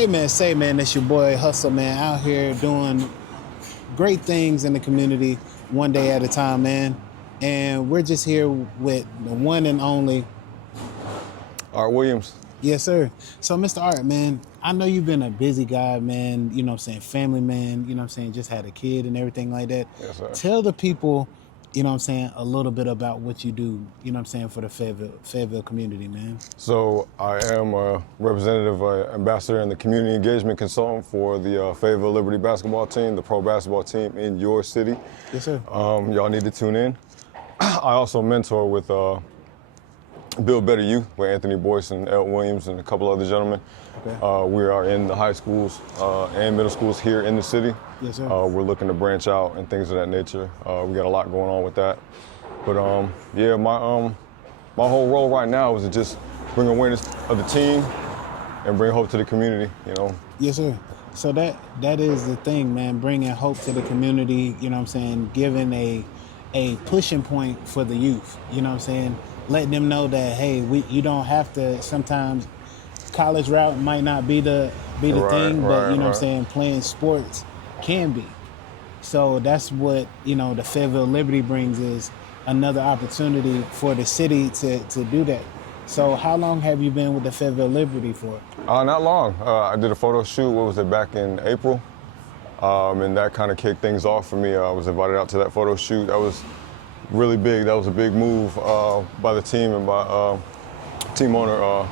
Hey man, say man, it's your boy Hustle man out here doing great things in the community one day at a time, man. And we're just here with the one and only. Art Williams. Yes, sir. So Mr. Art, man, I know you've been a busy guy, man, you know what I'm saying, family man, you know what I'm saying, just had a kid and everything like that. Yes, sir. Tell the people, you know what I'm saying, a little bit about what you do, you know what I'm saying, for the Fayetteville community, man. So I am a representative ambassador and the community engagement consultant for the Fayetteville Liberty basketball team, the pro basketball team in your city. Yes, sir. Y'all need to tune in. I also mentor with Build Better Youth with Anthony Boyce and El Williams and a couple other gentlemen. Okay. We are in the high schools and middle schools here in the city. Yes, sir. We're looking to branch out and things of that nature. We got a lot going on with that. But yeah, my whole role right now is to just bring awareness of the team and bring hope to the community, you know. Yes, sir. So that is the thing, man, bringing hope to the community, you know what I'm saying, giving a pushing point for the youth, you know what I'm saying, letting them know that, hey, you don't have to, sometimes college route might not be the thing, but you know what I'm saying, playing sports can be. So that's what, you know, the Fayetteville Liberty brings, is another opportunity for the city to do that. So how long have you been with the Fayetteville Liberty for? Not long. I did a photo shoot, what was it, back in April? And that kind of kicked things off for me. I was invited out to that photo shoot. That was really big. That was a big move by the team and by team owner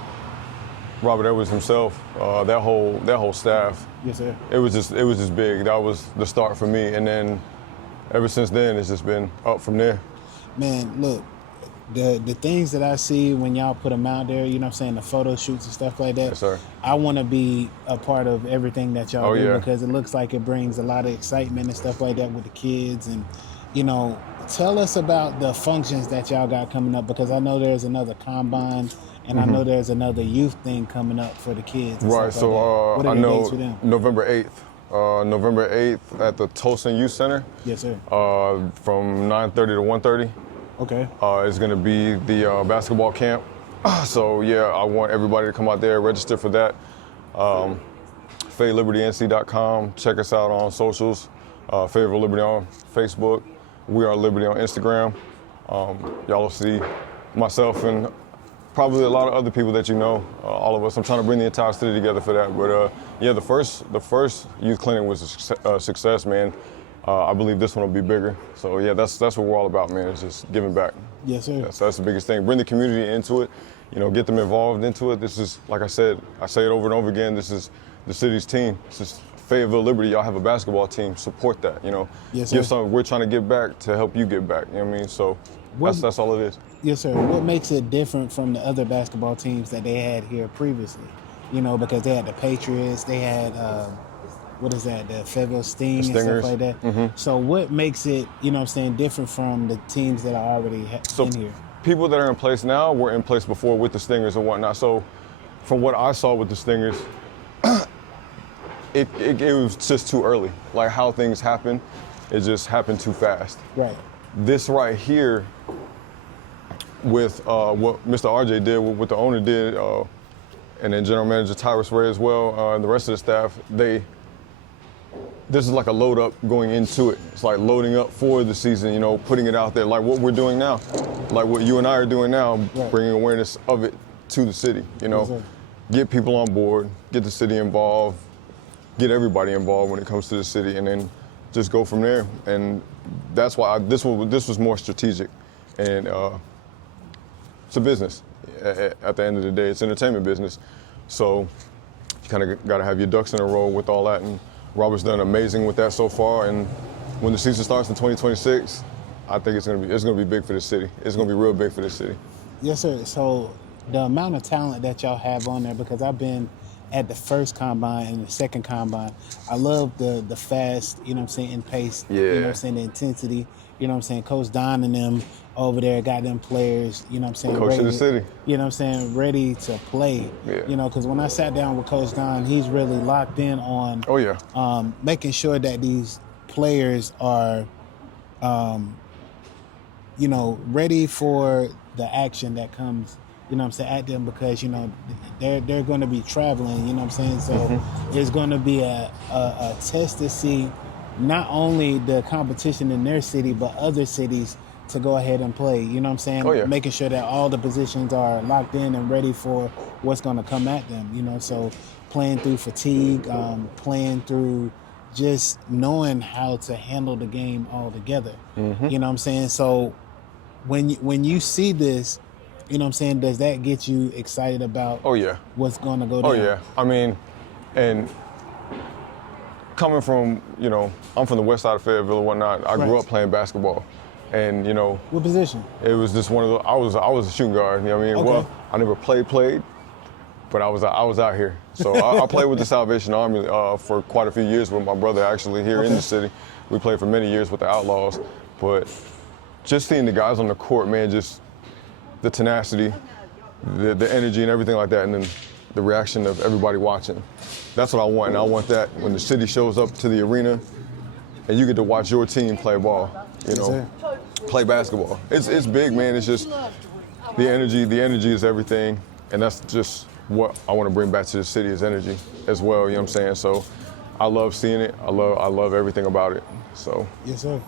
Robert Edwards himself. That whole staff. Yes, sir. It was just big. That was the start for me, and then ever since then it's just been up from there. Man, look, the things that I see when y'all put them out there, you know what I'm saying, the photo shoots and stuff like that. Yes, sir. I want to be a part of everything that y'all do, yeah. because it looks like it brings a lot of excitement and stuff like that with the kids. And, you know, tell us about the functions that y'all got coming up, because I know there's another combine and I know there's another youth thing coming up for the kids. Right, so what are I the know dates for them? November 8th at the Tolson Youth Center. Yes, sir. From 9:30 to 1:30. Okay. Is going to be the basketball camp. So yeah, I want everybody to come out there, register for that. FayeLibertyNC.com. Check us out on socials. Fayetteville Liberty on Facebook. We Are Liberty on Instagram. Y'all will see myself and probably a lot of other people that you know, all of us. I'm trying to bring the entire city together for that. But yeah, the first youth clinic was a success, man. I believe this one will be bigger. So yeah, that's what we're all about, man. It's just giving back. Yes, sir. That's the biggest thing. Bring the community into it. You know, get them involved into it. This is, like I said, I say it over and over again. This is the city's team. This is Fayetteville Liberty. Y'all have a basketball team. Support that. You know, yes, sir. We're trying to give back to help you get back. You know what I mean? So that's all it is. Yes, sir. What makes it different from the other basketball teams that they had here previously? You know, because they had the Patriots, they had what is that, the Fayetteville Sting and stuff like that. Mm-hmm. So what makes it, you know what I'm saying, different from the teams that are already in here? People that are in place now were in place before with the Stingers and whatnot. So from what I saw with the Stingers, it was just too early. Like how things happen, it just happened too fast. Right. This right here, with what Mr. RJ did, what the owner did, and then General Manager Tyrus Ray as well, and the rest of the staff, this is like a load up going into it. It's like loading up for the season, you know, putting it out there, like what we're doing now, like what you and I are doing now, right. Bringing awareness of it to the city, you know, yes, get people on board, get the city involved, get everybody involved when it comes to the city, and then just go from there. And that's why this was more strategic, and it's a business. At the end of the day, it's entertainment business. So you kind of got to have your ducks in a row with all that. And Robert's done amazing with that so far. And when the season starts in 2026, I think it's gonna be big for the city. It's gonna be real big for the city. Yes, sir. So the amount of talent that y'all have on there, because I've been at the first combine and the second combine, I love the fast, you know what I'm saying, in pace, yeah. You know what I'm saying, the intensity, you know what I'm saying, Coach Don and them over there got them players, you know what I'm saying, Coach ready, of the city. You know what I'm saying, ready to play. Yeah. You know, because when I sat down with Coach Don, he's really locked in on making sure that these players are, you know, ready for the action that comes you know what I'm saying, at them because, you know, they're going to be traveling, you know what I'm saying? So it's going to be a test to see not only the competition in their city, but other cities to go ahead and play, you know what I'm saying? Oh, yeah. Making sure that all the positions are locked in and ready for what's going to come at them, you know? So playing through fatigue, playing through just knowing how to handle the game all together, you know what I'm saying? So when you see this, you know what I'm saying, does that get you excited about Oh, yeah. what's going to go Oh, down? yeah. I mean, and coming from, you know, I'm from the west side of Fayetteville and whatnot. I grew Right. up playing basketball. And, you know, What position? it was just one of the, I was a shooting guard, you know what I mean? Okay. Well, I never played, but I was out here. So I played with the Salvation Army for quite a few years with my brother actually here in the city. We played for many years with the Outlaws. But just seeing the guys on the court, man, just the tenacity, the energy and everything like that, and then the reaction of everybody watching. That's what I want, and I want that when the city shows up to the arena and you get to watch your team play ball, you know, sir. play basketball. It's big, man. It's just the energy is everything, and that's just what I want to bring back to the city is energy as well, you know what I'm saying? So I love seeing it. I love everything about it. So Yes, sir.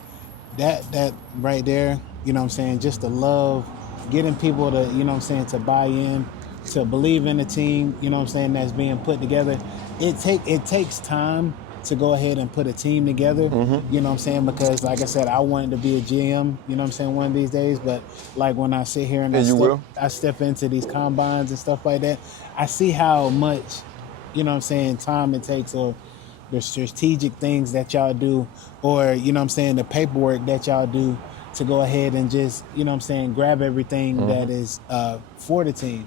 That right there, you know what I'm saying, just the love, getting people to, you know what I'm saying, to buy in, to believe in the team, you know what I'm saying, that's being put together. It takes time to go ahead and put a team together, you know what I'm saying, because like I said, I wanted to be a GM, you know what I'm saying, one of these days, but like when I sit here and I step into these combines and stuff like that, I see how much, you know what I'm saying, time it takes, or the strategic things that y'all do, or, you know what I'm saying, the paperwork that y'all do to go ahead and just, you know what I'm saying, grab everything that is for the team.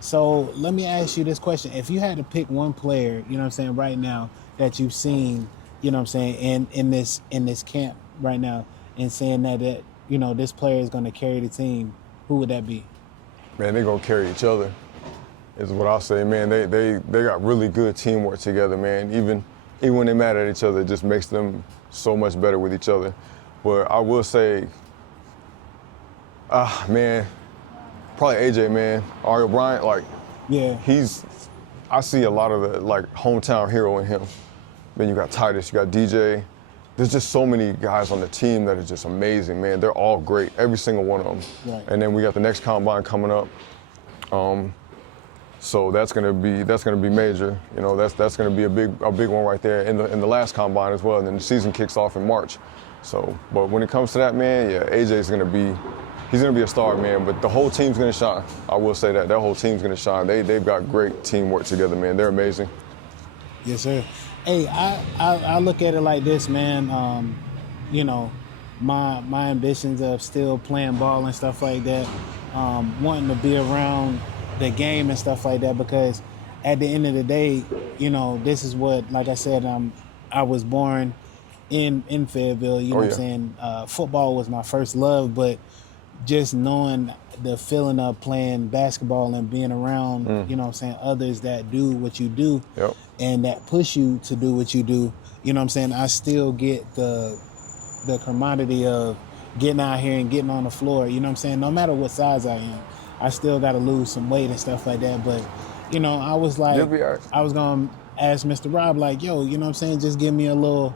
So let me ask you this question. If you had to pick one player, you know what I'm saying, right now that you've seen, you know what I'm saying, in this camp right now, and saying that you know, this player is going to carry the team, who would that be? man, they're gonna carry each other, is what I'll say, man. They got really good teamwork together, man. Even when they're mad at each other, it just makes them so much better with each other. But I will say, man, probably AJ, man. Ari Bryant, like, Yeah. I see a lot of the, like, hometown hero in him. Then you got Titus, you got DJ. There's just so many guys on the team that are just amazing, man. They're all great, every single one of them. Right. And then we got the next combine coming up. So that's gonna be major. You know, that's gonna be a big one right there in the last combine as well. And then the season kicks off in March. So, but when it comes to that, man, yeah, AJ's gonna be a star, man. But the whole team's gonna shine. I will say that whole team's gonna shine. They've got great teamwork together, man. They're amazing. Yes, sir. Hey, I look at it like this, man. You know, my ambitions of still playing ball and stuff like that, wanting to be around the game and stuff like that, because at the end of the day, you know, this is what, like I said, I was born in Fayetteville, you know what I'm saying? Football was my first love, but just knowing the feeling of playing basketball and being around, you know what I'm saying, others that do what you do, and that push you to do what you do, you know what I'm saying, I still get the camaraderie of getting out here and getting on the floor, you know what I'm saying, no matter what size I am. I still got to lose some weight and stuff like that, but, you know, I was like, You'll be all right. I was going to ask Mr. Rob, like, yo, you know what I'm saying, just give me a little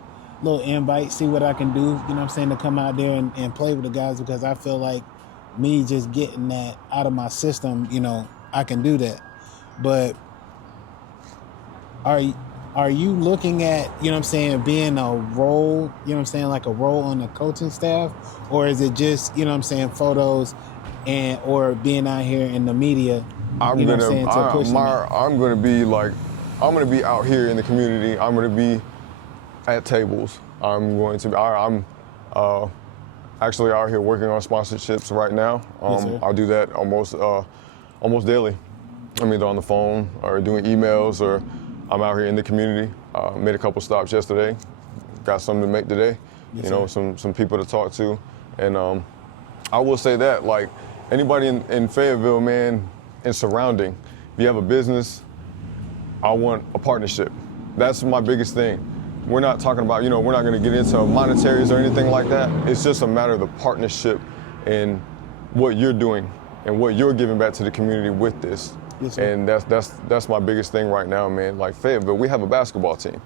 invite, see what I can do, you know what I'm saying, to come out there and play with the guys, because I feel like me just getting that out of my system, you know, I can do that. But are you looking at, you know what I'm saying, being a role, you know what I'm saying, like a role on the coaching staff, or is it just, you know what I'm saying, photos or being out here in the media, I'm gonna be out here in the community. I'm gonna be at tables. I'm actually out here working on sponsorships right now. Yes, I do that almost daily. I'm either on the phone or doing emails, or I'm out here in the community. Made a couple stops yesterday. Got something to make today. Yes, you know, sir. some people to talk to, and I will say that, like, anybody in Fayetteville, man, and surrounding, if you have a business, I want a partnership. That's my biggest thing. We're not talking about, you know, we're not going to get into monetaries or anything like that. It's just a matter of the partnership and what you're doing and what you're giving back to the community with this. Yes, sir. And that's my biggest thing right now, man. Like Fayetteville, we have a basketball team.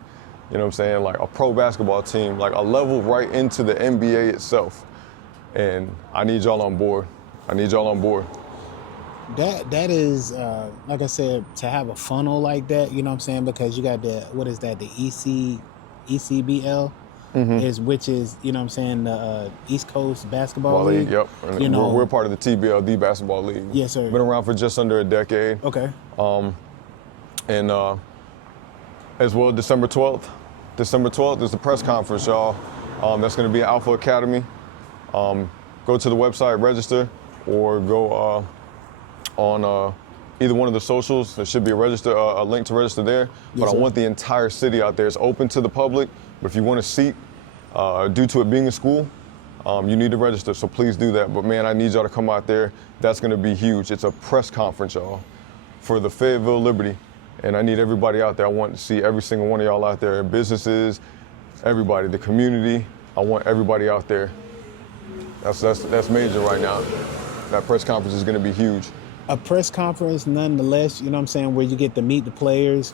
You know what I'm saying? Like a pro basketball team, like a level right into the NBA itself. And I need y'all on board. I need y'all on board. That is, like I said, to have a funnel like that, you know what I'm saying? Because you got the, what is that, the ECBL, which is, you know what I'm saying, the East Coast Basketball League. Yep. And You know, we're part of the TBL, the Basketball League. Yes, sir. Been around for just under a decade. Okay. And as well, December 12th. December 12th is the press conference, y'all. That's going to be at Alpha Academy. Go to the website, register, or go on either one of the socials. There should be a link to register there. Yes, but I sir. want the entire city out there. It's open to the public, but if you want a seat, due to it being a school, you need to register, so please do that. But man, I need y'all to come out there. That's gonna be huge. It's a press conference, y'all, for the Fayetteville Liberty. And I need everybody out there. I want to see every single one of y'all out there, businesses, everybody, the community. I want everybody out there. That's major right now. That press conference is gonna be huge. A press conference, nonetheless, you know what I'm saying, where you get to meet the players,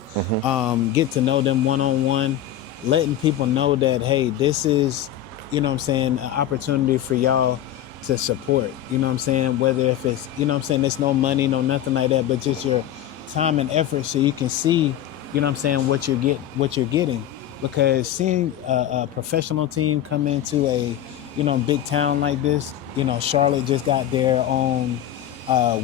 get to know them one-on-one, letting people know that, hey, this is, you know what I'm saying, an opportunity for y'all to support, you know what I'm saying, whether if it's, you know what I'm saying, there's no money, no nothing like that, but just your time and effort so you can see, you know what I'm saying, what you're getting. Because seeing a professional team come into a, you know, big town like this, you know, Charlotte just got their own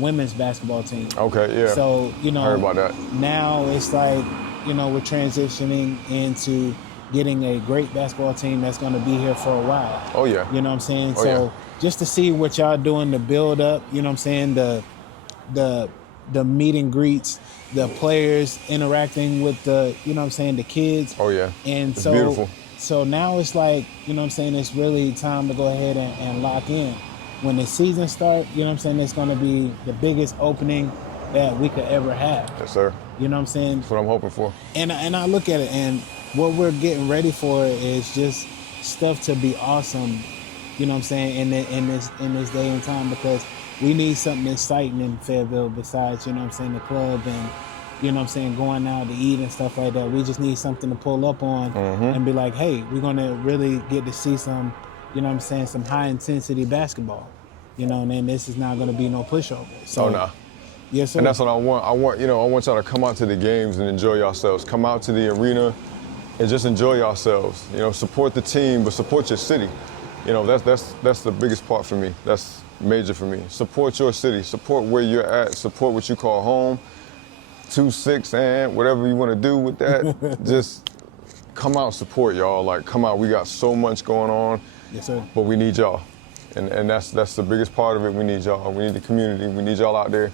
women's basketball team. Okay, yeah. So, you know, heard about that. Now it's like, you know, we're transitioning into getting a great basketball team that's going to be here for a while. Oh, yeah. You know what I'm saying? Oh, So yeah. just to see what y'all doing to build up, you know what I'm saying, the meet and greets, the players interacting with the, you know what I'm saying, the kids. Oh, yeah. And It's so beautiful. So now it's like, you know what I'm saying, it's really time to go ahead and lock in. When the season starts, you know what I'm saying, it's going to be the biggest opening that we could ever have. Yes, sir. You know what I'm saying? That's what I'm hoping for. And I look at it, and what we're getting ready for is just stuff to be awesome, you know what I'm saying, in this day and time, because we need something exciting in Fayetteville besides, you know what I'm saying, the club and, you know what I'm saying, going out to eat and stuff like that. We just need something to pull up on and be like, hey, we're going to really get to see some, you know what I'm saying, some high intensity basketball. You know, and then this is not going to be no pushover. So, Oh, no. Yes, sir. And that's what I want. I want y'all to come out to the games and enjoy yourselves. Come out to the arena and just enjoy yourselves. You know, support the team, but support your city. You know, that's the biggest part for me. That's major for me. Support your city. Support where you're at. Support what you call home. 2-6 and whatever you want to do with that. Just come out, support y'all. Like, come out. We got so much going on. Yes, sir. But we need y'all. And that's the biggest part of it. We need y'all. We need the community. We need y'all out there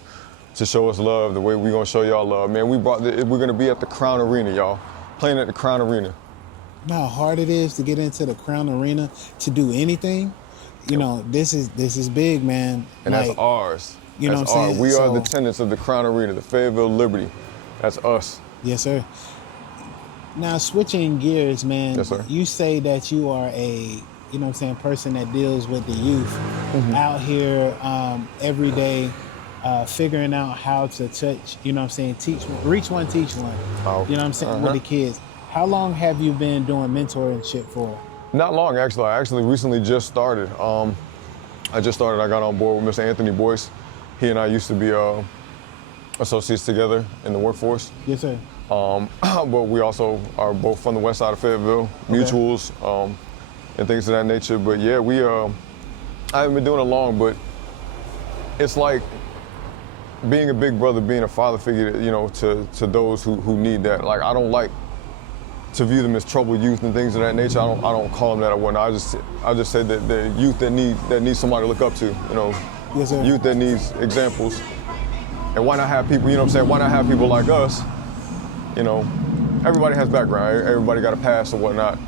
to show us love the way we're going to show y'all love. Man, we're going to be at the Crown Arena, y'all. Playing at the Crown Arena. You know how hard it is to get into the Crown Arena to do anything? You know, this is big, man. And like, that's ours. You know that's what I'm saying? We are So- the tenants of the Crown Arena, the Fayetteville Liberty. That's us. Yes, sir. Now, switching gears, man. Yes, sir. You say that you are a, you know what I'm saying, person that deals with the youth out here every day, figuring out how to touch, you know what I'm saying, reach one, teach one. Oh, You know what I'm saying, with the kids. How long have you been doing mentorship for? Not long, actually. I actually recently just started. I got on board with Mr. Anthony Boyce. He and I used to be associates together in the workforce. Yes, sir. But we also are both from the west side of Fayetteville, mutuals, and things of that nature. But yeah, I haven't been doing it long, but it's like being a big brother, being a father figure, you know, to those who need that. Like, I don't like to view them as troubled youth and things of that nature. I don't call them that or whatnot. I just say that they're youth that need somebody to look up to, you know. Yes, sir. Youth that needs examples. And why not have people, you know what I'm saying, why not have people like us? You know, everybody has background, everybody got a past or whatnot.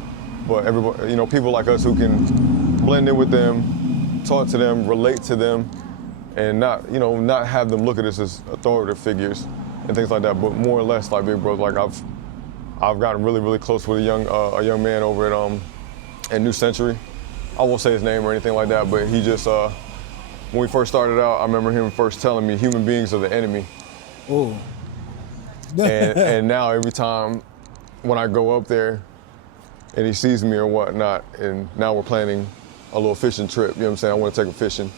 But everybody, you know, people like us who can blend in with them, talk to them, relate to them, and not have them look at us as authoritative figures and things like that, but more or less like big brother. Like I've gotten really, really close with a young man over at New Century. I won't say his name or anything like that, but he just when we first started out, I remember him first telling me human beings are the enemy. Ooh. and now every time when I go up there and he sees me or whatnot, and now we're planning a little fishing trip, you know what I'm saying? I want to take him fishing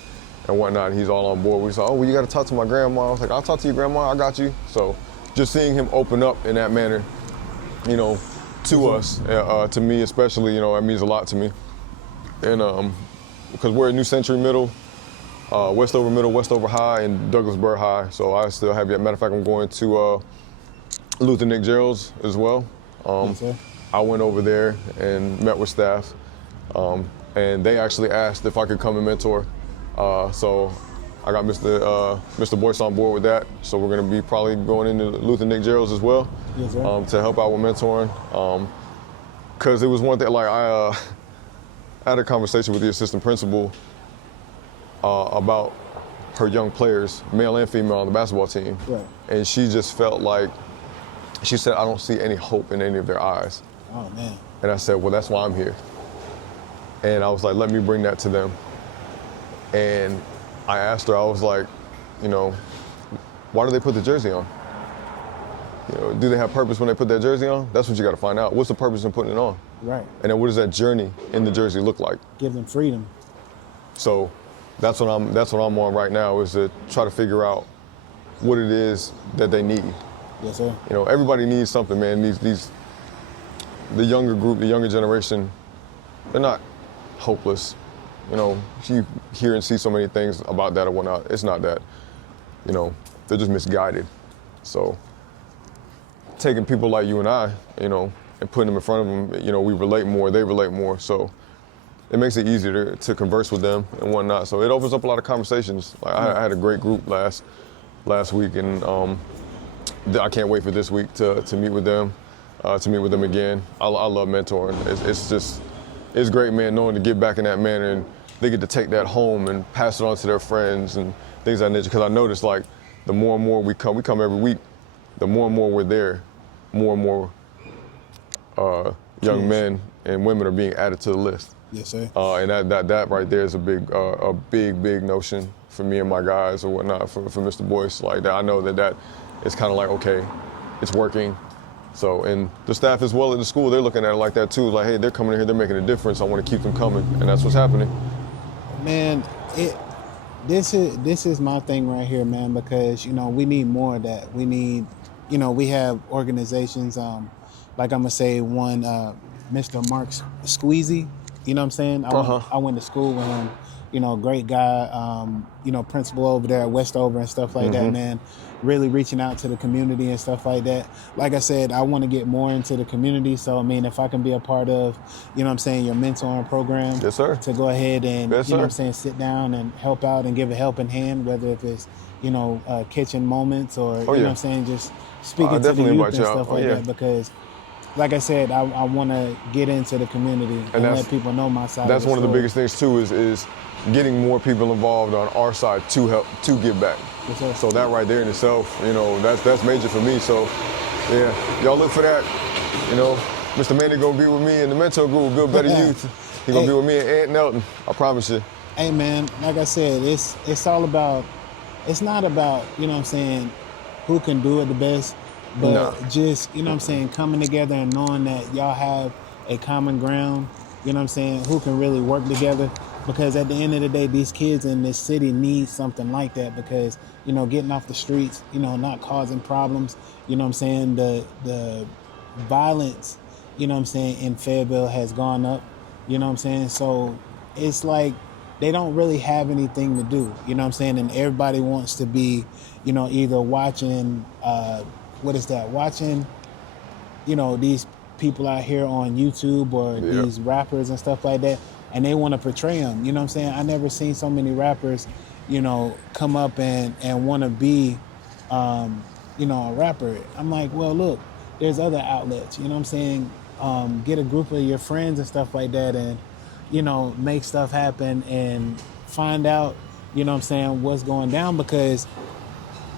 and whatnot. He's all on board. We said, oh, well, you got to talk to my grandma. I was like, I'll talk to your grandma. I got you. So just seeing him open up in that manner, you know, to us, to me especially, you know, that means a lot to me. And because we're at New Century Middle, Westover Middle, Westover High, and Douglasburg High. So I still have you. Matter of fact, I'm going to Luther Nick Gerald's as well. I went over there and met with staff, and they actually asked if I could come and mentor. So I got Mr. Boyce on board with that. So we're going to be probably going into Luther Nick Gerald's as well, to help out with mentoring. Because it was one thing, like I had a conversation with the assistant principal about her young players, male and female, on the basketball team. Right. And she just felt like, she said, I don't see any hope in any of their eyes. Oh, man. And I said, well, that's why I'm here. And I was like, let me bring that to them. And I asked her, I was like, you know, why do they put the jersey on? You know, do they have purpose when they put that jersey on? That's what you got to find out. What's the purpose in putting it on? Right. And then what does that journey in the jersey look like? Give them freedom. So that's what I'm on right now, is to try to figure out what it is that they need. Yes, sir. You know, everybody needs something, man. The younger group, the younger generation, they're not hopeless. You know, you hear and see so many things about that or whatnot. It's not that. You know, they're just misguided. So taking people like you and I, you know, and putting them in front of them, you know, we relate more, they relate more. So it makes it easier to converse with them and whatnot. So it opens up a lot of conversations. Like I had a great group last week, and I can't wait for this week to meet with them, again. I love mentoring. It's great, man, knowing to get back in that manner, and they get to take that home and pass it on to their friends and things like that. Because I noticed, like, the more and more we come every week, the more and more we're there, more and more young men and women are being added to the list. Yes, sir. And that right there is a big notion for me and my guys or whatnot, for Mr. Boyce. Like that, I know that it's kind of like, okay, it's working. So, and the staff as well at the school, they're looking at it like that too. Like, hey, they're coming in here, they're making a difference. I want to keep them coming, and that's what's happening. Man, this is my thing right here, man, because, you know, we need more of that. We need, you know, we have organizations, like I'm gonna say one, Mr. Mark Squeezy, you know what I'm saying? I went to school with him, you know, great guy, you know, principal over there at Westover and stuff like that, man. Really reaching out to the community and stuff like that. Like I said, I want to get more into the community. So, I mean, if I can be a part of, you know what I'm saying, your mentoring program. Yes, sir. To go ahead and, yes, you know what I'm saying, sit down and help out and give a helping hand, whether if it's, you know, kitchen moments or, you know what I'm saying, just speaking to the youth and stuff like that. Because, like I said, I want to get into the community and let people know my side. That's one of the biggest things too, is getting more people involved on our side to help, to give back. Yes, so that right there in itself, you know, that's major for me. So yeah, y'all look for that. You know, Mr. Manny gonna be with me, and the mentor group will build better youth. He gonna be with me and Ant Nelton. I promise you. Hey man, like I said, it's all about. It's not about, you know what I'm saying, who can do it the best, but just, you know what I'm saying, coming together and knowing that y'all have a common ground. You know what I'm saying, who can really work together. Because at the end of the day, these kids in this city need something like that, because, you know, getting off the streets, you know, not causing problems, you know what I'm saying, the violence, you know what I'm saying, in Fayetteville has gone up, you know what I'm saying? So it's like they don't really have anything to do, you know what I'm saying? And everybody wants to be, you know, either watching, watching, you know, these people out here on YouTube or these rappers and stuff like that. And they want to portray them, you know what I'm saying? I never seen so many rappers, you know, come up and want to be, you know, a rapper. I'm like, well, look, there's other outlets, you know what I'm saying? Get a group of your friends and stuff like that and, you know, make stuff happen and find out, you know what I'm saying, what's going down, because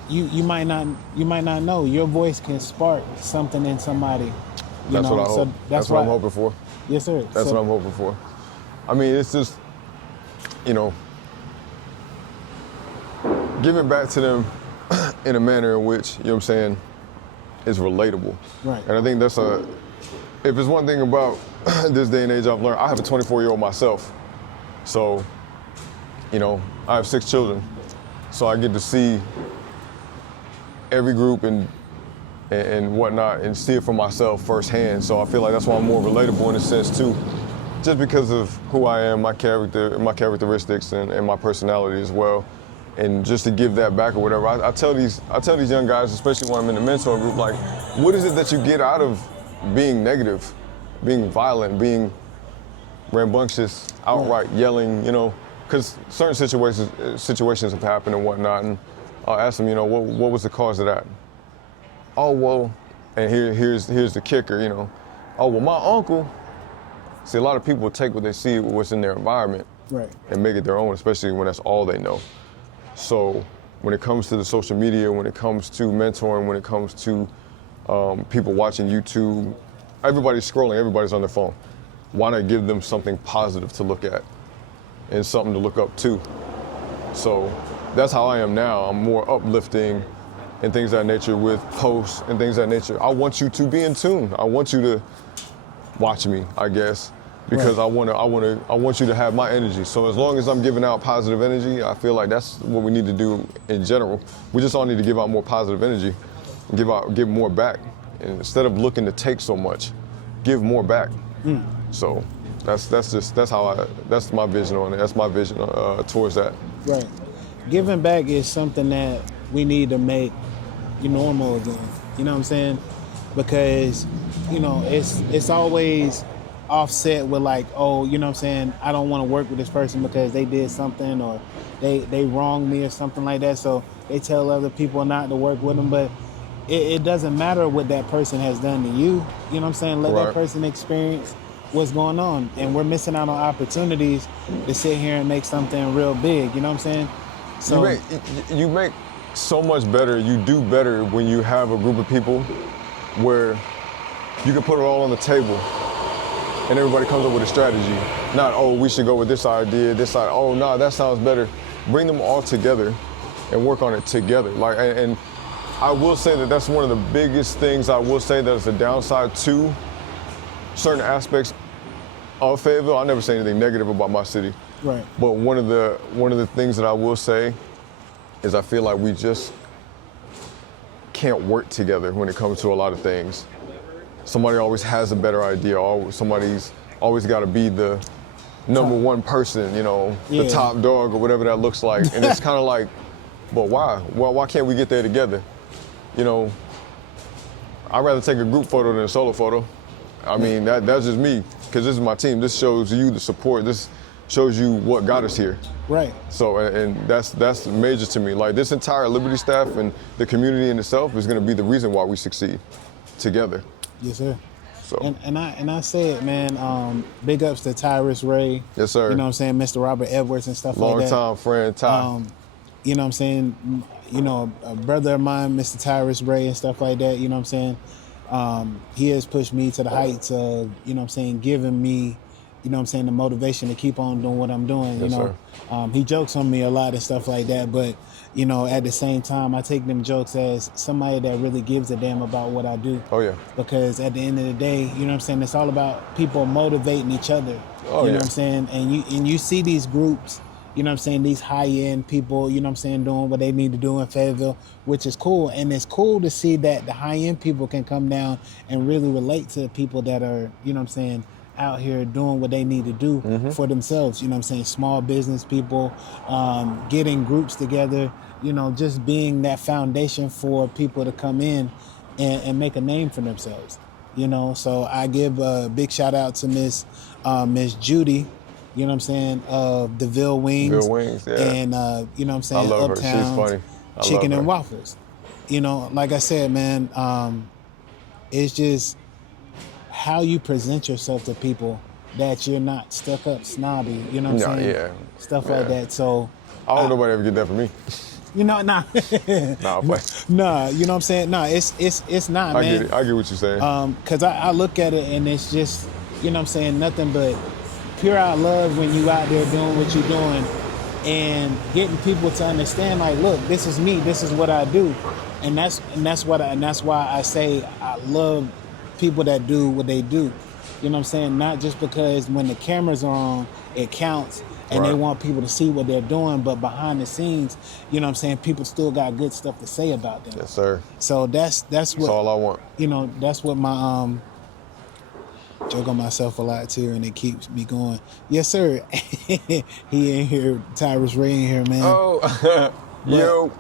you might not know. Your voice can spark something in somebody. That's what I hope. So that's what I'm hoping for. Yes, sir. That's what I'm hoping for. I mean, it's just, you know, giving back to them in a manner in which, you know what I'm saying, is relatable. Right. And I think that's if it's one thing about this day and age I've learned, I have a 24-year-old myself. So, you know, I have 6 children. So I get to see every group and whatnot and see it for myself firsthand. So I feel like that's why I'm more relatable in a sense too. Just because of who I am, my character, my characteristics and my personality as well. And just to give that back or whatever, I tell these young guys, especially when I'm in the mentor group, like, what is it that you get out of being negative, being violent, being rambunctious, outright yelling, you know, because certain situations have happened and whatnot, and I'll ask them, you know, what was the cause of that? Oh, well, and here's the kicker, you know. Oh, well, my uncle. See, a lot of people take what they see, what's in their environment, right, and make it their own, especially when that's all they know. So when it comes to the social media, when it comes to mentoring, when it comes to people watching YouTube, everybody's scrolling, everybody's on their phone. Why not give them something positive to look at and something to look up to? So that's how I am now. I'm more uplifting and things of that nature with posts and things of that nature. I want you to be in tune. I want you to watch me, I guess, because right. I want you to have my energy. So as long as I'm giving out positive energy, I feel like that's what we need to do in general. We just all need to give out more positive energy and give more back. And instead of looking to take so much, give more back. So that's my vision on it. That's my vision towards that. Right. Giving back is something that we need to make normal again. You know what I'm saying? Because, you know, it's always offset with like, oh, you know what I'm saying, I don't want to work with this person because they did something or they wronged me or something like that. So they tell other people not to work with them. But it doesn't matter what that person has done to you. You know what I'm saying? Let that person experience what's going on. And we're missing out on opportunities to sit here and make something real big. You know what I'm saying? So you make so much better. You do better when you have a group of people where you can put it all on the table and everybody comes up with a strategy. Not, oh, we should go with this idea, this side. Oh, no, that sounds better. Bring them all together and work on it together. And I will say that that's one of the biggest things I will say that is a downside to certain aspects of Fayetteville. I'll never say anything negative about my city. Right. But one of the things that I will say is I feel like we just can't work together when it comes to a lot of things. Somebody always has a better idea. Somebody's always got to be the number one person, you know, the top dog or whatever that looks like. And it's kind of like, but why? Well, why can't we get there together? You know, I'd rather take a group photo than a solo photo. I mean, that's just me, because this is my team. This shows you the support. This shows you what got us here. Right. So, and that's major to me. Like, this entire Liberty staff and the community in itself is going to be the reason why we succeed together. Yes, sir. So. And I say it, man. Big ups to Tyrus Ray. Yes, sir. You know what I'm saying, Mr. Robert Edwards and stuff like that. Long time friend, Ty. You know what I'm saying. You know, a brother of mine, Mr. Tyrus Ray and stuff like that. You know what I'm saying. He has pushed me to the heights of, you know what I'm saying, giving me, you know what I'm saying, the motivation to keep on doing what I'm doing. Yes, you know, he jokes on me a lot and stuff like that, but you know, at the same time, I take them jokes as somebody that really gives a damn about what I do. Oh yeah. Because at the end of the day, you know what I'm saying, it's all about people motivating each other. Oh, you know what I'm saying, and you see these groups, you know what I'm saying, these high-end people, you know what I'm saying, doing what they need to do in Fayetteville, which is cool. And it's cool to see that the high-end people can come down and really relate to people that are, you know what I'm saying, out here doing what they need to do for themselves. You know what I'm saying, small business people, getting groups together, you know, just being that foundation for people to come in and make a name for themselves. You know, so I give a big shout out to Miss Judy, you know what I'm saying, of the Ville Wings. Ville Wings, yeah. And, you know what I'm saying, I love Uptown her. She's funny. Chicken and Waffles. You know, like I said, man, it's just how you present yourself to people, that you're not stuck up, snobby, you know what I'm saying? Yeah. Stuff like that. So I don't nobody ever get that from me. You know, nah. Nah, play. Nah, you know what I'm saying? Nah, it's not, man. I get it. I get what you're saying. Because I look at it and it's just, you know what I'm saying, nothing but pure out love when you out there doing what you're doing. and getting people to understand, like, look, this is me, this is what I do, and that's why I say I love people that do what they do. You know what I'm saying? Not just because when the cameras are on, it counts, and they Right. want people to see what they're doing, but behind the scenes, you know what I'm saying, people still got good stuff to say about them. Yes, sir. So that's That's what, all I want. you know, that's what my joke on myself a lot too, and it keeps me going. Yes, sir. He in here, Tyrus Ray in here, man. Oh, yo.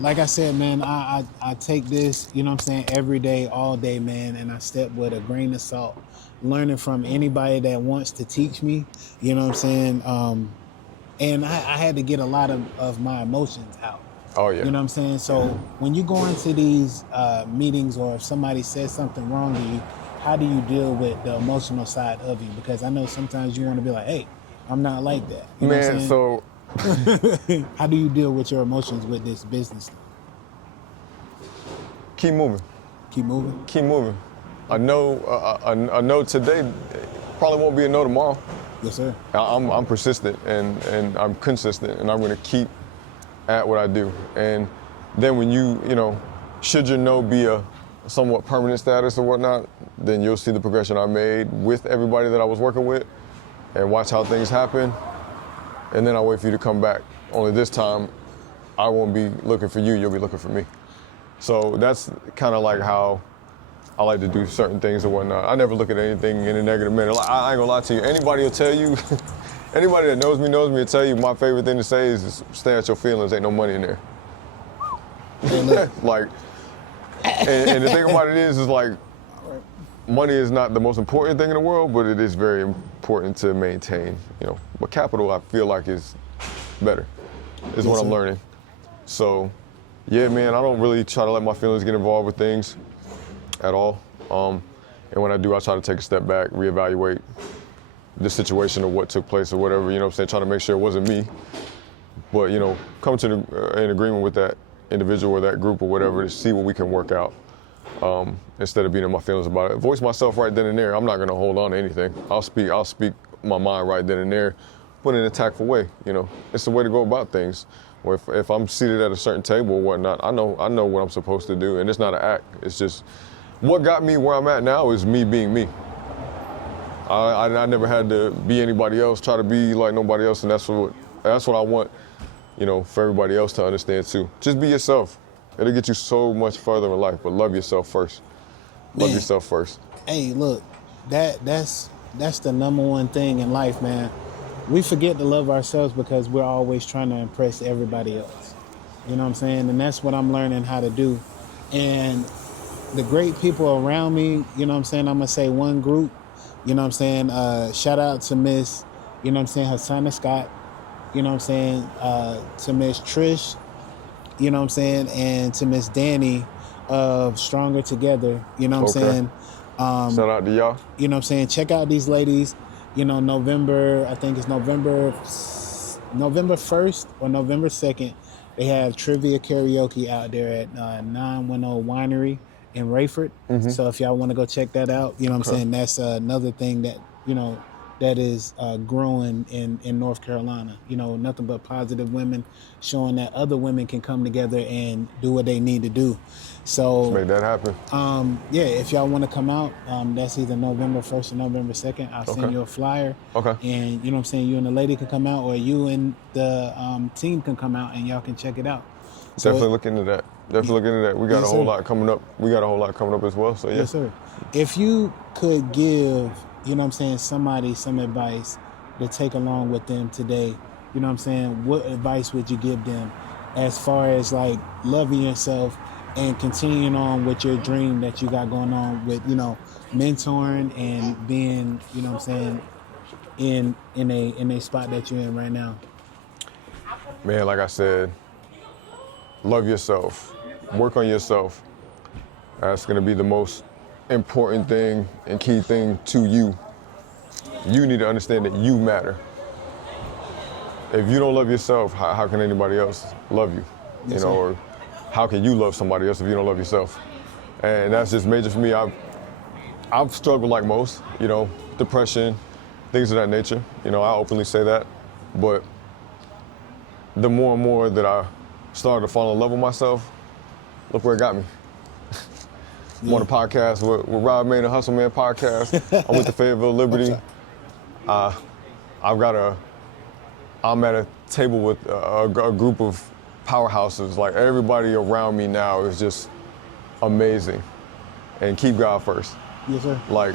Like I said, man, I take this, you know what I'm saying, every day, all day, man, and I step with a grain of salt, learning from anybody that wants to teach me, you know what I'm saying. And I had to get a lot of my emotions out. Oh, yeah. You know what I'm saying? So when you go into these meetings, or if somebody says something wrong to you, how do you deal with the emotional side of you? Because I know sometimes you want to be like, hey, I'm not like that. You know what I'm Man, saying? so How do you deal with your emotions with this business? keep moving. Keep moving? Keep moving. I know a no today probably won't be a no tomorrow. Yes, sir. I'm persistent and I'm consistent, and I'm going to keep at what I do. And then when you know, should your no be a somewhat permanent status or whatnot, then you'll see the progression I made with everybody that I was working with, and watch how things happen. And then I'll wait for you to come back. Only this time, I won't be looking for you, you'll be looking for me. So that's kind of like how I like to do certain things and whatnot. I never look at anything in a negative manner. I ain't gonna lie to you. Anybody will tell you, anybody that knows me will tell you my favorite thing to say is stay at your feelings, ain't no money in there. Like, and the thing about it is like, money is not the most important thing in the world, but it is very important to maintain, you know. But capital, I feel like, is better, is what I'm learning. So, yeah, man, I don't really try to let my feelings get involved with things at all. And when I do, I try to take a step back, reevaluate the situation or what took place or whatever, you know what I'm saying, trying to make sure it wasn't me. But, you know, come to an agreement with that individual or that group or whatever to see what we can work out. Instead of being in my feelings about it. Voice myself right then and there. I'm not gonna hold on to anything. I'll speak my mind right then and there, but in a tactful way, you know. It's the way to go about things. Or if I'm seated at a certain table or whatnot, I know what I'm supposed to do, and it's not an act. It's just, what got me where I'm at now is me being me. I never had to be anybody else, try to be like nobody else, and that's what I want, you know, for everybody else to understand too. Just be yourself. It'll get you so much further in life, but love yourself first. Love yourself first. Hey, look, that's the number one thing in life, man. We forget to love ourselves because we're always trying to impress everybody else. You know what I'm saying? And that's what I'm learning how to do. And the great people around me, you know what I'm saying? I'm going to say one group, you know what I'm saying? Shout out to Miss, you know what I'm saying, Hasana Scott, you know what I'm saying? To Miss Trish, you know what I'm saying? And to Miss Danny of Stronger Together, you know what I'm saying? Shout out to y'all. You know what I'm saying? Check out these ladies. You know, November, I think it's November 1st or November 2nd, they have trivia karaoke out there at 910 Winery in Rayford. So if y'all want to go check that out, you know what I'm saying? That's another thing that, you know, that is growing in North Carolina. You know, nothing but positive women showing that other women can come together and do what they need to do. So let's make that happen. yeah, if y'all want to come out, that's either November 1st or November 2nd. I'll send you a flyer. Okay. And you know what I'm saying, you and the lady can come out, or you and the team can come out and y'all can check it out. So Definitely look into that. Definitely look into that. We got a whole lot coming up. We got a whole lot coming up as well. So yeah. Yes, sir. If you could give, you know what I'm saying, somebody some advice to take along with them today, you know what I'm saying, what advice would you give them as far as like loving yourself and continuing on with your dream that you got going on with, you know, mentoring and being, you know what I'm saying, in a spot that you're in right now? Man, like I said, love yourself. Work on yourself. That's gonna be the most important thing and key thing to you. You need to understand that you matter. If you don't love yourself, how can anybody else love you? Yes, you know, or how can you love somebody else if you don't love yourself? And that's just major for me. I've struggled like most, you know, depression, things of that nature. You know, I openly say that, but the more and more that I started to fall in love with myself, look where it got me. I'm on a podcast with Rob Man, the Hustle Man podcast. I'm with the Fayetteville Liberty. I'm at a table with a group of powerhouses. Like, everybody around me now is just amazing. And keep God first. Yes, sir. Like,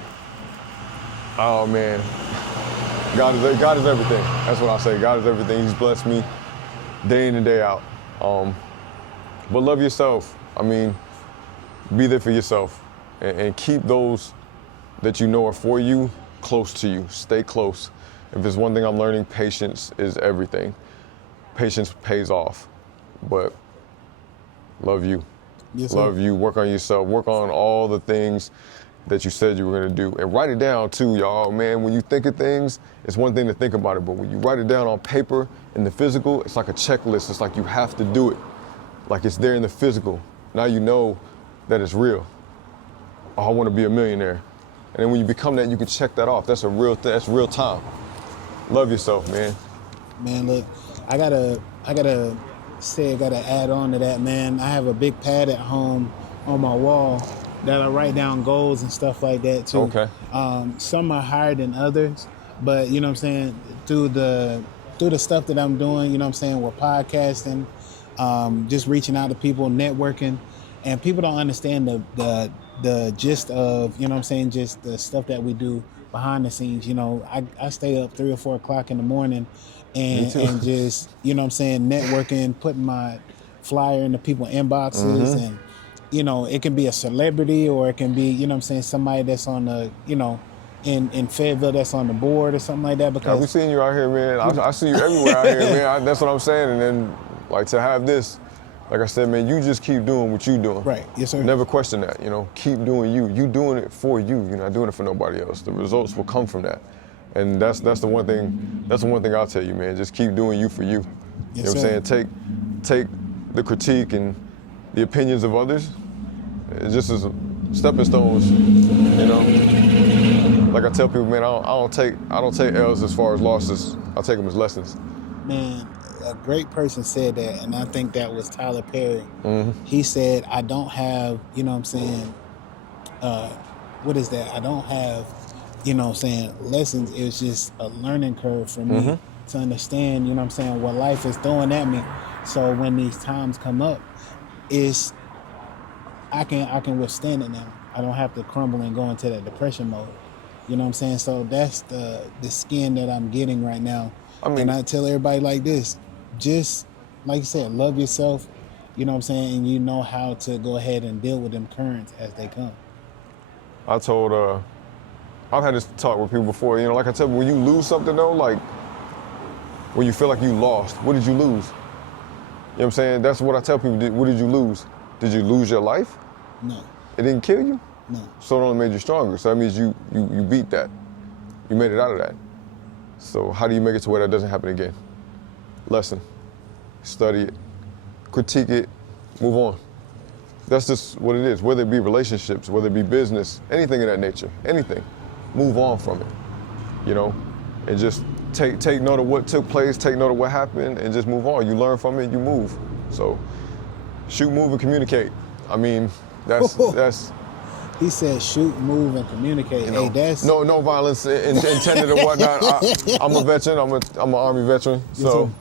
oh man, God is everything. That's what I say. God is everything. He's blessed me day in and day out. But love yourself. I mean, be there for yourself, and keep those that you know are for you close to you. Stay close. If there's one thing I'm learning, patience is everything. Patience pays off. But love you. Yes, sir. Love you. Work on yourself. Work on all the things that you said you were gonna do, and write it down too, y'all. Man, when you think of things, it's one thing to think about it, but when you write it down on paper in the physical, it's like a checklist. It's like you have to do it. Like, it's there in the physical. Now you know that it's real. Oh, I want to be a millionaire. And then when you become that, you can check that off. That's a real thing. That's real time. Love yourself, man. Man, look, I gotta add on to that, man. I have a big pad at home on my wall that I write down goals and stuff like that too. Okay. Some are higher than others, but you know what I'm saying, through the stuff that I'm doing, you know what I'm saying, with podcasting, just reaching out to people, networking, and people don't understand the gist of, you know what I'm saying, just the stuff that we do behind the scenes. You know, I stay up 3 or 4 o'clock in the morning and just, you know what I'm saying, networking, putting my flyer in the people's inboxes, and you know, it can be a celebrity, or it can be, you know what I'm saying, somebody that's on the, you know, in Fayetteville that's on the board or something like that. Because we seen you out here, man. I see you everywhere out here, man. That's what I'm saying. And then, like, to have this, like I said, man, you just keep doing what you doing. Right. Yes, sir. Never question that. You know, keep doing you. You doing it for you. You're not doing it for nobody else. The results will come from that. And that's the one thing. That's the one thing I'll tell you, man. Just keep doing you for you. Yes, you know what I'm saying? Take the critique and the opinions of others. It's just as stepping stones. You know. Like I tell people, man, I don't take L's as far as losses. I take them as lessons. Man, a great person said that, and I think that was Tyler Perry. He said, I don't have, you know what I'm saying, what is that? I don't have, you know what I'm saying, lessons. It's just a learning curve for me to understand, you know what I'm saying, what life is throwing at me. So when these times come up, I can withstand it now. I don't have to crumble and go into that depression mode. You know what I'm saying? So that's the skin that I'm getting right now. I mean, and I tell everybody like this, just like you said, love yourself, you know what I'm saying, and you know how to go ahead and deal with them currents as they come. I've had this talk with people before, you know, like I tell you, when you lose something though, like when you feel like you lost, what did you lose? You know what I'm saying? That's what I tell people, what did you lose? Did you lose your life? No. It didn't kill you? No. So it only made you stronger. So that means you beat that. You made it out of that. So how do you make it to where that doesn't happen again? Lesson. Study it. Critique it. Move on. That's just what it is. Whether it be relationships, whether it be business, anything of that nature, anything. Move on from it. You know? And just take note of what took place, take note of what happened, and just move on. You learn from it, you move. So shoot, move, and communicate. I mean, that's He said, shoot, move, and communicate. You know, hey, that's no violence intended or whatnot. I'm a veteran. I'm an Army veteran. So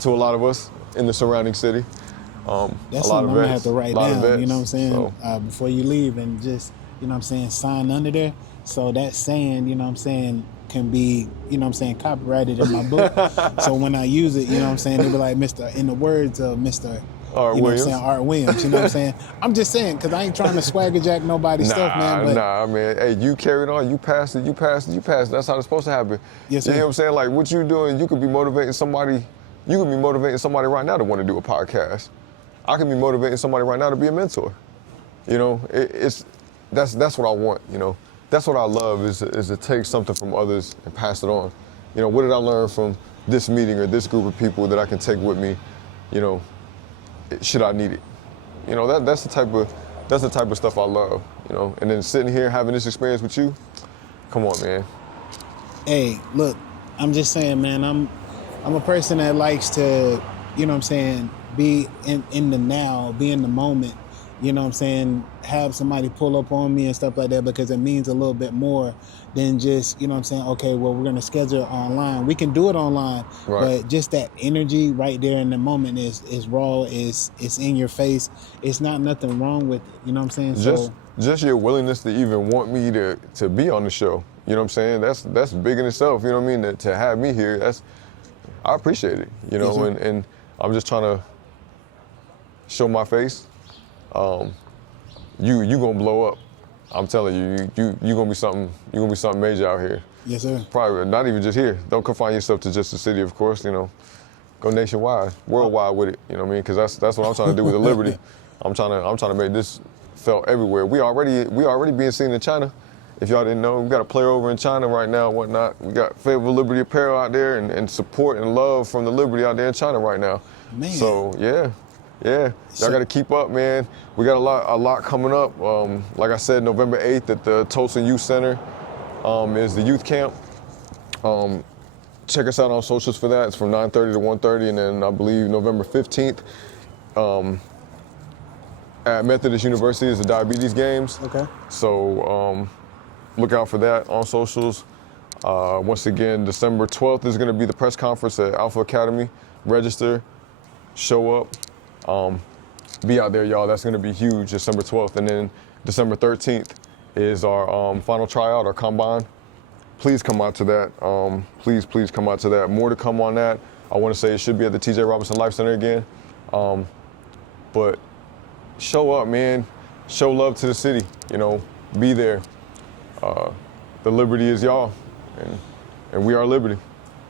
to a lot of us in the surrounding city, that's a lot something of I'm gonna vets, have to write a lot of down. vets. You know what I'm saying? So, Before you leave, and just, you know what I'm saying, sign under there. So that saying, you know what I'm saying, can be, you know what I'm saying, copyrighted in my book. So when I use it, you know what I'm saying, they be like, Mr. in the words of Mr. Art you know Williams. what I'm saying, Art Williams, you know what I'm saying? I'm just saying, because I ain't trying to swagger jack nobody's stuff, man. But Nah, man. Hey, you carried on. You passed it. That's how it's supposed to happen. Yes, you sir. know what I'm saying? Like, what you doing, you could be motivating somebody. You could be motivating somebody right now to want to do a podcast. I can be motivating somebody right now to be a mentor. You know, that's what I want, you know. That's what I love is to take something from others and pass it on. You know, what did I learn from this meeting or this group of people that I can take with me, you know, should I need it? You know, that's the type of stuff I love, you know. And then sitting here having this experience with you, come on, man. hey, look, I'm just saying, man, I'm a person that likes to, you know what I'm saying, be in the now, be in the moment, you know what I'm saying, have somebody pull up on me and stuff like that, because it means a little bit more than just, you know what I'm saying, okay, well, we're going to schedule it online. We can do it online, Right. but just that energy right there in the moment is raw, it's in your face. It's not nothing wrong with it, you know what I'm saying? Just your willingness to even want me to be on the show, you know what I'm saying? That's big in itself, you know what I mean? To have me here, I appreciate it, you know, Yes, and I'm just trying to show my face. You gonna blow up. I'm telling you gonna be something major out here. yes, sir. Probably not even just here. Don't confine yourself to just the city, of course, you know. Go nationwide, worldwide with it, you know what I mean? Because that's what I'm trying to do with the Liberty. I'm trying to make this felt everywhere. We already being seen in China. If y'all didn't know, we got a player over in China right now and whatnot. We got Fayetteville Liberty apparel out there and support and love from the Liberty out there in China right now. Man. So yeah. Y'all got to keep up, man. We got a lot coming up. Like I said, November 8th at the Tulsa Youth Center is the youth camp. Check us out on socials for that. It's from 9:30 to 1:30, and then I believe November 15th at Methodist University is the Diabetes Games. Okay. So look out for that on socials. Once again, December 12th is going to be the press conference at Alpha Academy. Register, show up, be out there, y'all. That's going to be huge, December 12th. And then December 13th is our final tryout, our combine. Please come out to that. Please come out to that. More to come on that. I want to say it should be at the TJ Robinson Life Center again. But show up, man. Show love to the city. You know, be there. The Liberty is y'all, and we are Liberty.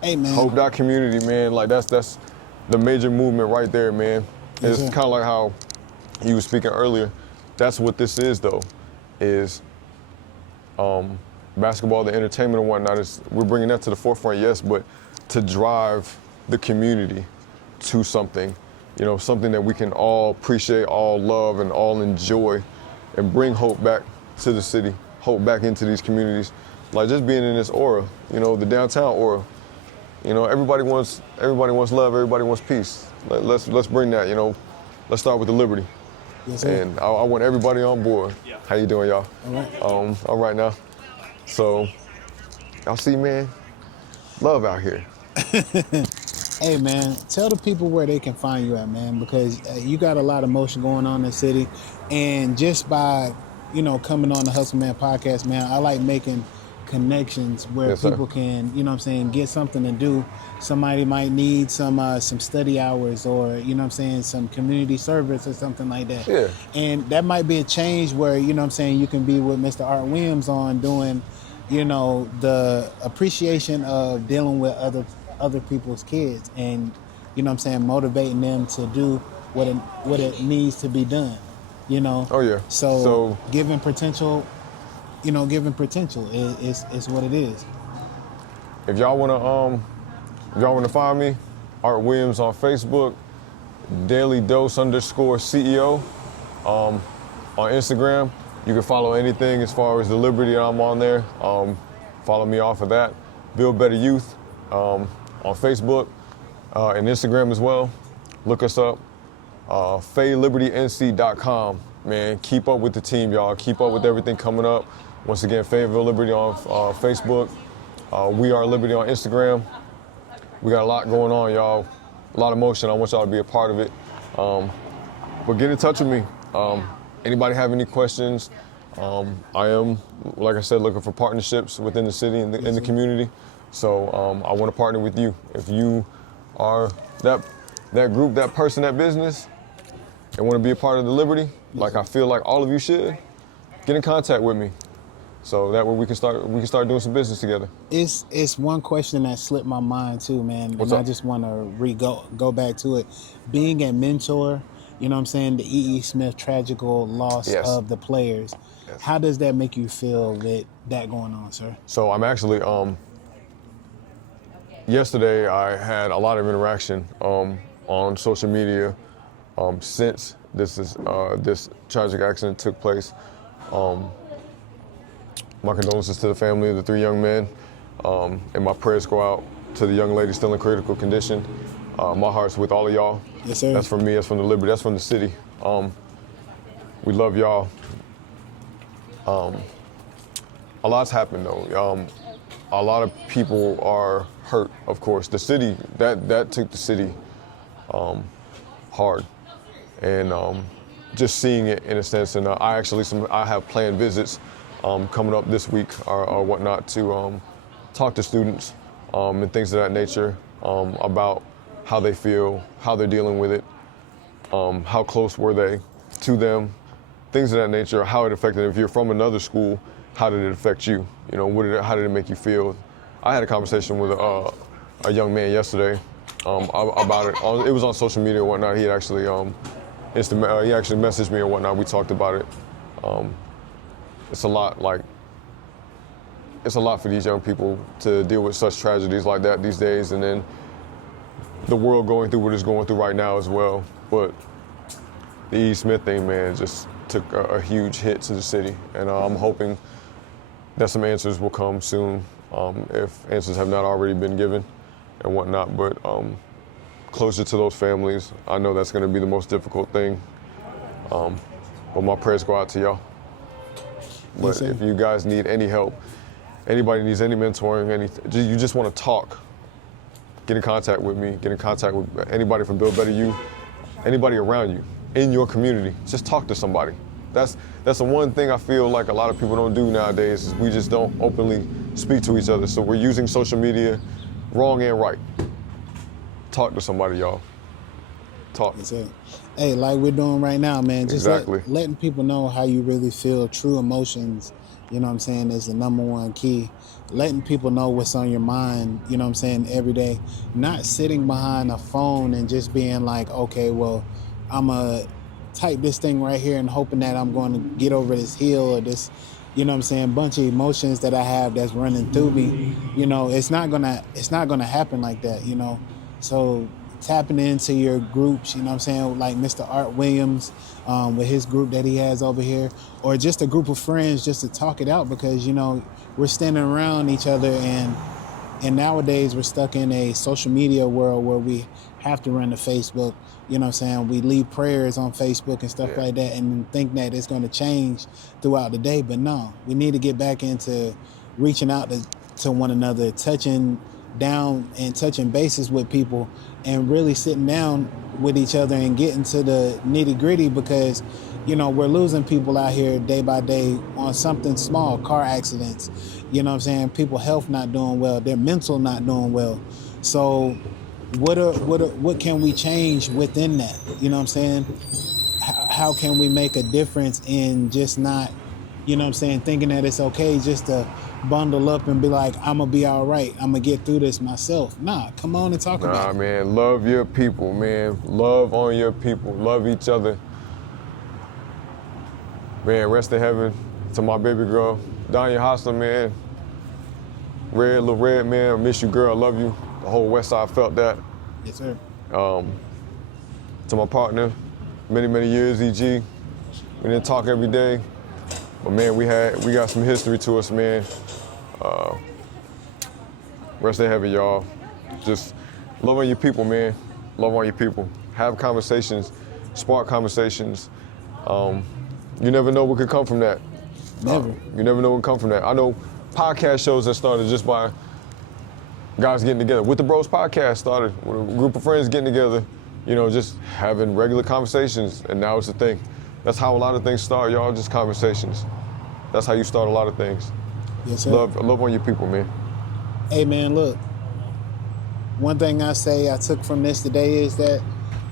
Hey, man. Hope that community, man. Like that's the major movement right there, man. Yes, It's sir. kind of like how you were speaking earlier. That's what this is, though. Is basketball, the entertainment and whatnot, we're bringing that to the forefront, yes, but to drive the community to something, you know, something that we can all appreciate, all love, and all enjoy, and bring hope back to the city, hope back into these communities. Like just being in this aura, you know, the downtown aura. You know, everybody wants love, everybody wants peace. Let's bring that, you know. Let's start with the Liberty. Yes, sir. And I want everybody on board. Yeah. How you doing, y'all? All right. All right now. So, y'all see, man, love out here. Hey, man, tell the people where they can find you at, man, because you got a lot of motion going on in the city. And just by, you know, coming on the Hustle Man podcast, man, I like making connections where Yes, sir. people can, you know what I'm saying, get something to do. Somebody might need some study hours, or, you know what I'm saying, some community service or something like that. Yeah. And that might be a change where, you know what I'm saying, you can be with Mr. Art Williams on doing, you know, the appreciation of dealing with other people's kids, and, you know what I'm saying, motivating them to do what it needs to be done, you know. Oh, yeah. So giving potential, you know, giving potential is what it is. If y'all wanna find me, Art Williams on Facebook, dailydose_CEO. On Instagram, you can follow anything as far as the Liberty I'm on there. Follow me off of that. Build Better Youth on Facebook and Instagram as well. Look us up. FayeLibertyNC.com. Man, keep up with the team, y'all. Keep up with everything coming up. Once again, Fayetteville Liberty on Facebook. We Are Liberty on Instagram. We got a lot going on, y'all. A lot of motion. I want y'all to be a part of it. But get in touch with me. Anybody have any questions? I am, like I said, looking for partnerships within the city and in the community. So I want to partner with you. If you are that group, that person, that business, and want to be a part of the Liberty, like I feel like all of you should, get in contact with me. So that way we can start doing some business together. It's one question that slipped my mind too, man. What's and up? I just want to go back to it. Being a mentor, you know what I'm saying, the E.E. Smith tragical loss Yes. of the players. Yes. How does that make you feel with that going on, sir? So I'm actually, yesterday I had a lot of interaction on social media since this tragic accident took place. My condolences to the family of the three young men, and my prayers go out to the young lady still in critical condition, my heart's with all of y'all. Yes, sir. That's from me, that's from the Liberty, that's from the city. We love y'all. A lot's happened though. A lot of people are hurt, of course. The city, that took the city hard. And just seeing it in a sense, and I have planned visits coming up this week or whatnot to talk to students and things of that nature about how they feel, how they're dealing with it, how close were they to them, things of that nature, how it affected them. If you're from another school, how did it affect you? You know, how did it make you feel? I had a conversation with a young man yesterday about it. It was on social media and whatnot. He had actually he actually messaged me and whatnot. We talked about it. It's a lot for these young people to deal with such tragedies like that these days, and then the world going through what it's going through right now as well. But the E. Smith thing, man, just took a huge hit to the city, and I'm hoping that some answers will come soon, if answers have not already been given and whatnot. But closer to those families, I know that's going to be the most difficult thing. But my prayers go out to y'all. But Yes, if you guys need any help, anybody needs any mentoring, you just want to talk, get in contact with me, get in contact with anybody from Build Better You, anybody around you, in your community. Just talk to somebody. That's the one thing I feel like a lot of people don't do nowadays, is we just don't openly speak to each other. So we're using social media wrong and right. Talk to somebody, y'all. Talk. Yes, sir. Hey, like we're doing right now, man. Just Exactly. letting people know how you really feel, true emotions, you know what I'm saying, is the number one key. Letting people know what's on your mind, you know what I'm saying, every day. Not sitting behind a phone and just being like, okay, well, I'm going to type this thing right here and hoping that I'm going to get over this hill or this, you know what I'm saying, bunch of emotions that I have that's running through me. You know, it's not gonna happen like that, you know. So tapping into your groups, you know what I'm saying, like Mr. Art Williams with his group that he has over here, or just a group of friends just to talk it out, because, you know, we're standing around each other, and nowadays we're stuck in a social media world where we have to run to Facebook, you know what I'm saying, we leave prayers on Facebook and stuff like that and think that it's going to change throughout the day. But no, we need to get back into reaching out to one another, touching down and touching bases with people, and really sitting down with each other and getting to the nitty gritty, because, you know, we're losing people out here day by day on something small, car accidents, you know what I'm saying, people health not doing well, their mental not doing well. So what can we change within that? You know what I'm saying? How can we make a difference in just not, you know what I'm saying, thinking that it's okay just to bundle up and be like, I'm gonna be all right, I'm gonna get through this myself. Nah, come on and talk about it. Nah, man, love your people, man. Love on your people. Love each other. Man, rest in heaven to my baby girl, Danya Hostler, man. Little Red, man, I miss you, girl, I love you. The whole West Side felt that. Yes, sir. To my partner, many, many years, EG. We didn't talk every day, but man, we got some history to us, man. Rest in heaven, y'all. Just love on your people, man. Love on your people. Have conversations, spark conversations. You never know what could come from that. Never. You never know what can come from that. I know podcast shows that started just by guys getting together. With the Bros podcast started with a group of friends getting together, you know, just having regular conversations, and now it's a thing. That's how a lot of things start, y'all, just conversations. That's how you start a lot of things. Yes, sir. Love on your people, man. Hey, man, look, one thing I took from this today is that,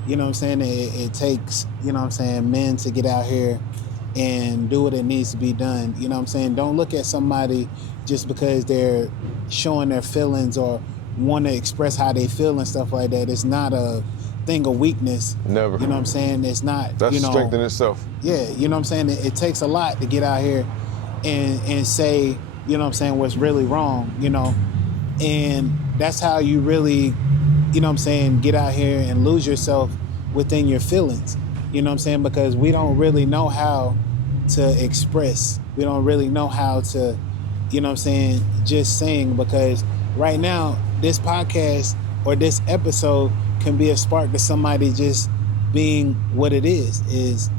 you know what I'm saying, it takes, you know what I'm saying, men to get out here and do what it needs to be done. You know what I'm saying? Don't look at somebody just because they're showing their feelings or want to express how they feel and stuff like that. It's not a thing of weakness. Never. You know what I'm saying? It's not, That's you know, strength in itself. Yeah, you know what I'm saying? It takes a lot to get out here and say, you know what I'm saying, what's really wrong, you know? And that's how you really, you know what I'm saying, get out here and lose yourself within your feelings. You know what I'm saying? Because we don't really know how to express. We don't really know how to, you know what I'm saying, just sing. Because right now, this podcast or this episode can be a spark to somebody just being what it is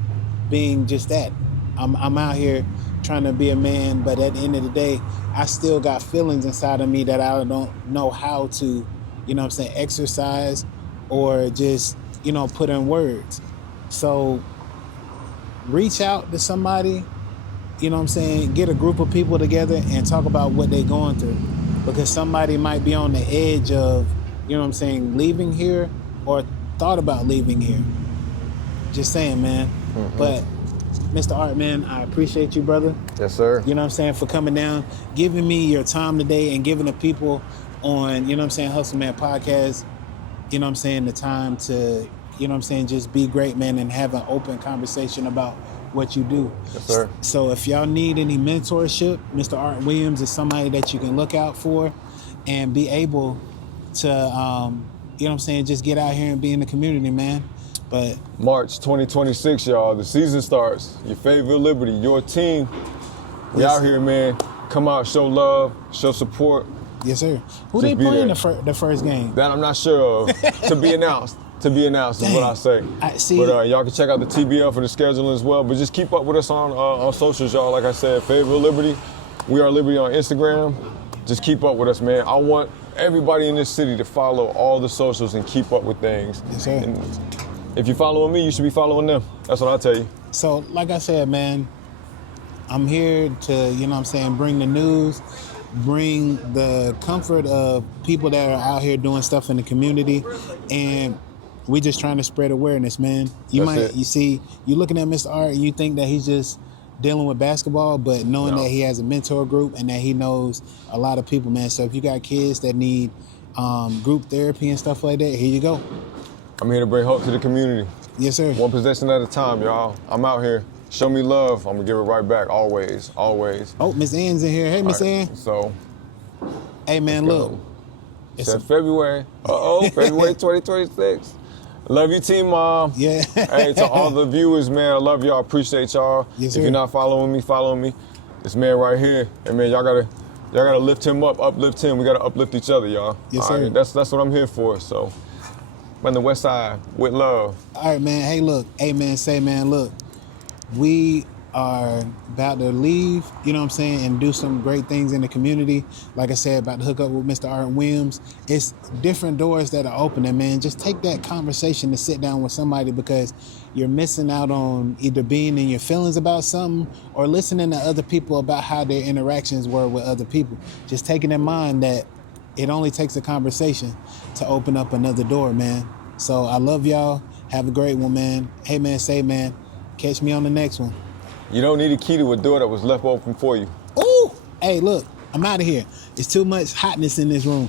being just that. I'm out here trying to be a man, but at the end of the day, I still got feelings inside of me that I don't know how to, you know what I'm saying, exercise or just, you know, put in words. So reach out to somebody, you know what I'm saying, get a group of people together and talk about what they're going through. Because somebody might be on the edge of, you know what I'm saying, leaving here or thought about leaving here. Just saying, man. Mm-hmm. But Mr. Art, man, I appreciate you, brother. Yes, sir. You know what I'm saying, for coming down, giving me your time today and giving the people on, you know what I'm saying, Hustle Man Podcast, you know what I'm saying, the time to, you know what I'm saying, just be great, man, and have an open conversation about what you do. Yes, sir. So if y'all need any mentorship, Mr. Art Williams is somebody that you can look out for and be able to, you know what I'm saying, just get out here and be in the community, man. But March 2026, y'all, the season starts. Your Fayetteville Liberty, your team. We yes. out here, man. Come out, show love, show support. Yes, sir. Who Just they playing the first game? That I'm not sure of. To be announced. To be announced is what I say. I see. But y'all can check out the TBL for the scheduling as well. But just keep up with us on socials, y'all. Like I said, Fayetteville Liberty. We are Liberty on Instagram. Just keep up with us, man. I want everybody in this city to follow all the socials and keep up with things. Yes, sir. And if you're following me, you should be following them. That's what I tell you. So, like I said, man, I'm here to, you know what I'm saying, bring the news, bring the comfort of people that are out here doing stuff in the community, and we just trying to spread awareness, man. You see, you're looking at Mr. Art and you think that he's just dealing with basketball, but knowing that he has a mentor group and that he knows a lot of people, man. So if you got kids that need group therapy and stuff like that, here you go. I'm here to bring hope to the community. Yes, sir. One possession at a time, y'all. I'm out here. Show me love. I'm gonna give it right back, always, always. Oh, Miss Ann's in here. Hey, Miss Ann. So, hey, man, look. It's February. February 2026. Love you, Team Mom. Yeah. Hey, to all the viewers, man, I love y'all. Appreciate y'all. Yes, if you're not following me, follow me. This man right here. And man, y'all gotta lift him up, uplift him. We gotta uplift each other, y'all. Yes, all sir. Right? That's what I'm here for. So, on the West Side with love. All right, man. Hey, look. Hey, man. Say, man, look. We are about to leave, you know what I'm saying, and do some great things in the community. Like I said, about to hook up with Mr. Art Williams. It's different doors that are opening, man. Just take that conversation to sit down with somebody, because you're missing out on either being in your feelings about something or listening to other people about how their interactions were with other people. Just taking in mind that it only takes a conversation to open up another door, man. So I love y'all. Have a great one, man. Hey, man, say, man, catch me on the next one. You don't need a key to a door that was left open for you. Ooh! Hey, look, I'm out of here. It's too much hotness in this room.